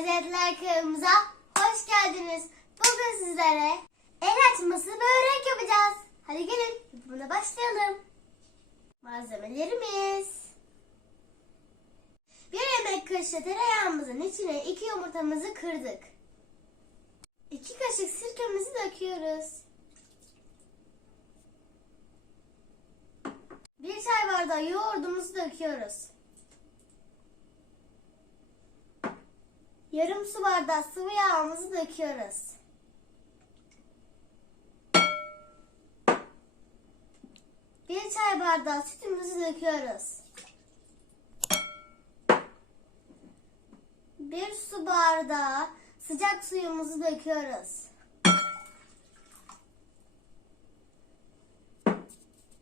Lezzetler kanalımıza hoş geldiniz. Bugün sizlere el açması börek yapacağız. Hadi gelin yapımına başlayalım. Malzemelerimiz. Bir yemek kaşığı tereyağımızın içine iki yumurtamızı kırdık. İki kaşık sirkemizi döküyoruz. Bir çay bardağı yoğurdumuzu döküyoruz. Yarım su bardağı sıvı yağımızı döküyoruz. Bir çay bardağı sütümüzü döküyoruz. Bir su bardağı sıcak suyumuzu döküyoruz.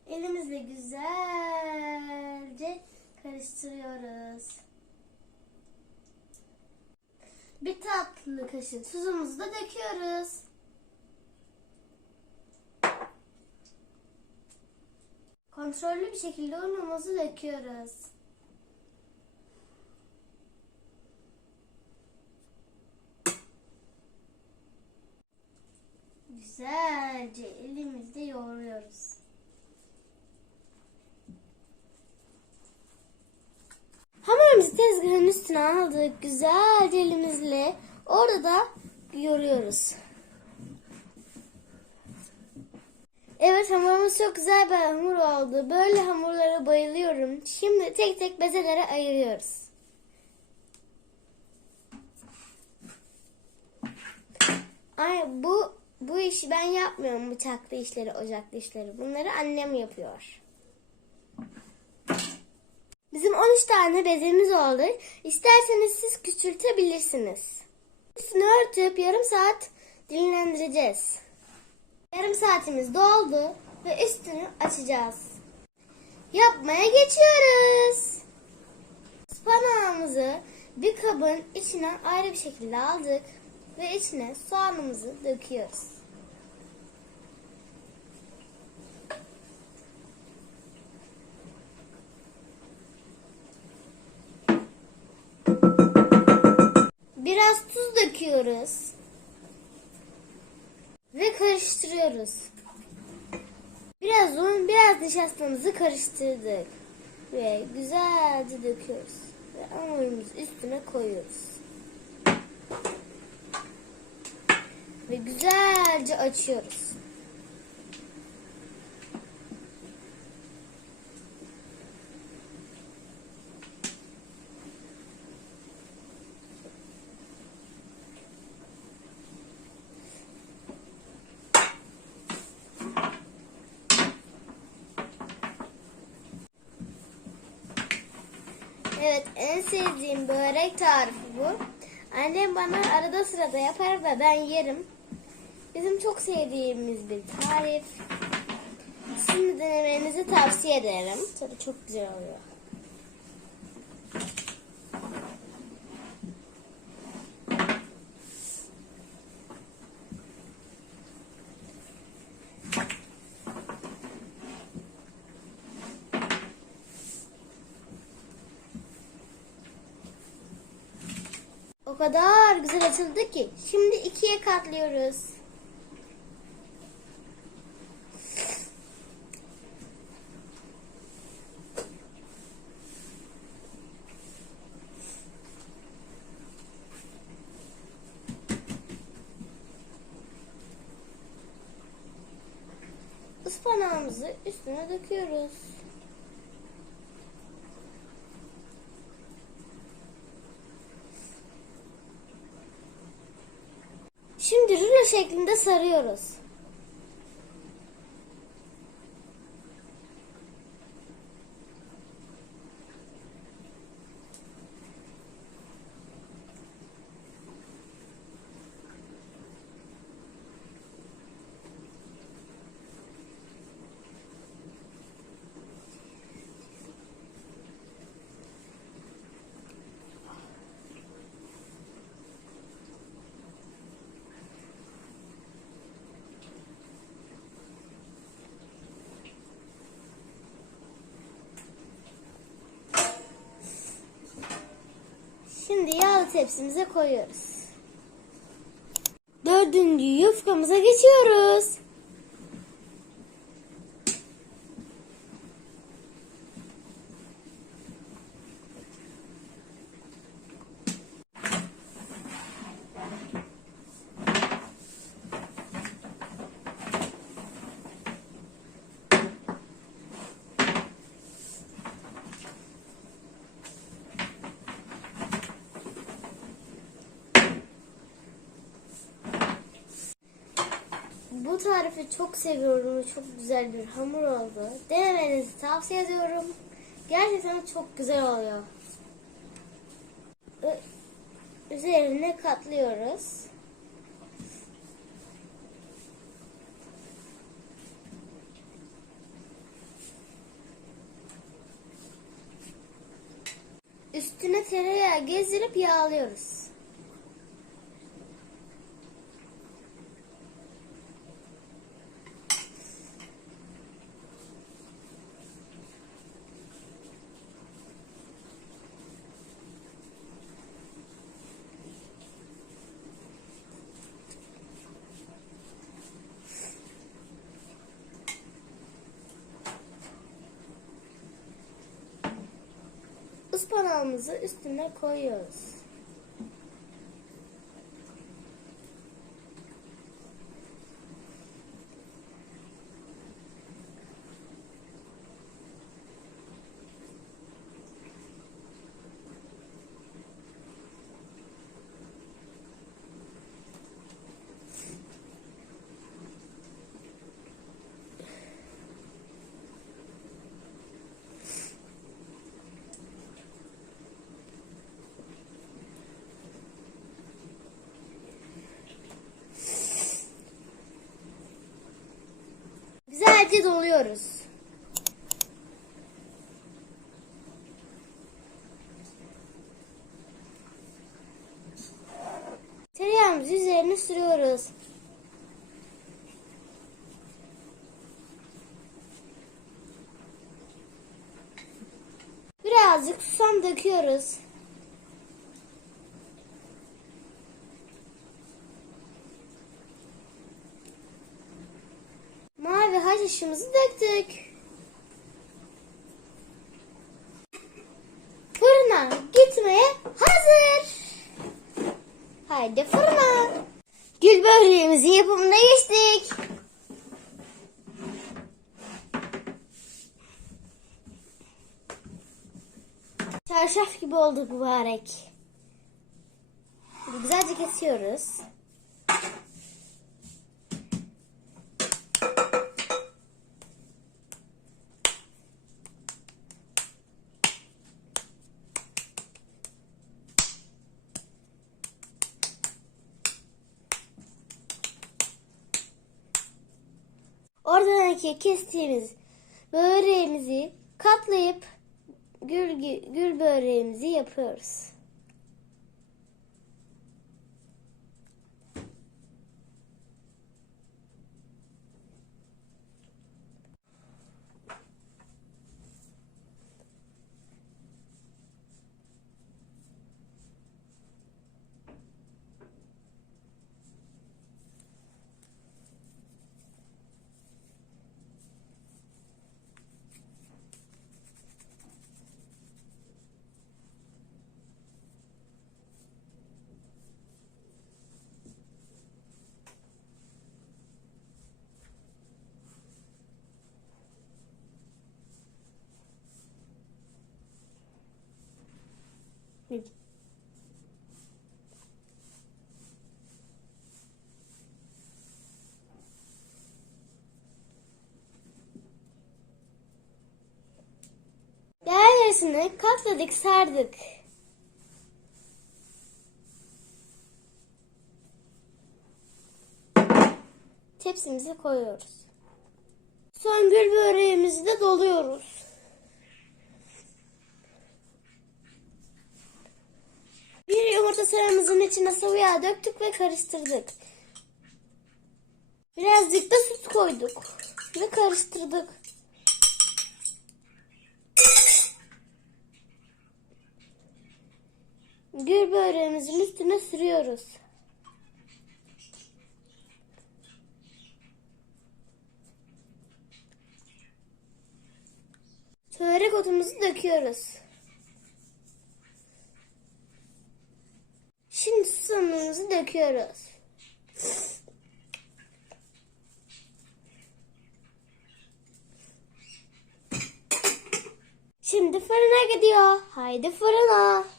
Elimizle güzelce karıştırıyoruz. Bir tatlı kaşık tuzumuzu da döküyoruz. Kontrollü bir şekilde unumuzu döküyoruz. Güzelce elimizle yoğuruyoruz. Hamurumuzu tezgahın üstüne aldık. Güzelce elimizle orada da yoruyoruz. Evet hamurumuz çok güzel bir hamur oldu. Böyle hamurlara bayılıyorum. Şimdi tek tek bezelere ayırıyoruz. Ay bu bu işi ben yapmıyorum bıçaklı işleri, ocaklı işleri. Bunları annem yapıyor. Bizim 13 tane bezemiz oldu. İsterseniz siz küçültebilirsiniz. Üstünü örtüp yarım saat dinlendireceğiz. Yarım saatimiz doldu ve üstünü açacağız. Yapmaya geçiyoruz. Ispanağımızı bir kabın içine ayrı bir şekilde aldık ve içine soğanımızı döküyoruz. Biraz tuz döküyoruz. Ve karıştırıyoruz. Biraz un, biraz nişastamızı karıştırdık. Ve güzelce döküyoruz. Ve hamurumuzu üstüne koyuyoruz. Ve güzelce açıyoruz. Evet en sevdiğim börek tarifi bu. Annem bana arada sırada yapar ve ben yerim. Bizim çok sevdiğimiz bir tarif. Şimdi denemenizi tavsiye ederim. Tadı çok güzel oluyor. O kadar güzel açıldı ki. Şimdi ikiye katlıyoruz. Ispanağımızı üstüne döküyoruz. Şimdi rulo şeklinde sarıyoruz. Yağlı tepsimize koyuyoruz. Dördüncü yufkamıza geçiyoruz. Bu tarifi çok seviyorum. Çok güzel bir hamur oldu. Denemenizi tavsiye ediyorum. Gerçekten çok güzel oluyor. Üzerine katlıyoruz. Üstüne tereyağı gezdirip yağlıyoruz. Ispanağımızı üstüne koyuyoruz. Güzelce doluyoruz. Tereyağımızı üzerine sürüyoruz. Birazcık susam döküyoruz. Haşhaşımızı döktük. Fırına gitmeye hazır. Haydi fırına. Gül böreğimizin yapımına geçtik. Çarşaf gibi oldu mübarek. Güzelce kesiyoruz. Oradan kestiğimiz böreğimizi katlayıp gül, gül böreğimizi yapıyoruz. Diğerlerini katladık, sardık. Tepsimize koyuyoruz. Son gül böreğimizi de doluyoruz. Bir yumurta sarımızın içine sıvı yağ döktük ve karıştırdık. Birazcık da süt koyduk ve karıştırdık. Gür böreğimizin üstüne sürüyoruz. Çörek otumuzu döküyoruz. Şimdi susamımızı döküyoruz. Şimdi fırına gidiyor. Haydi fırına.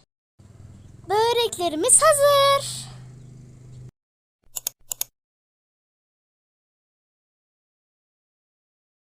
Böreklerimiz hazır.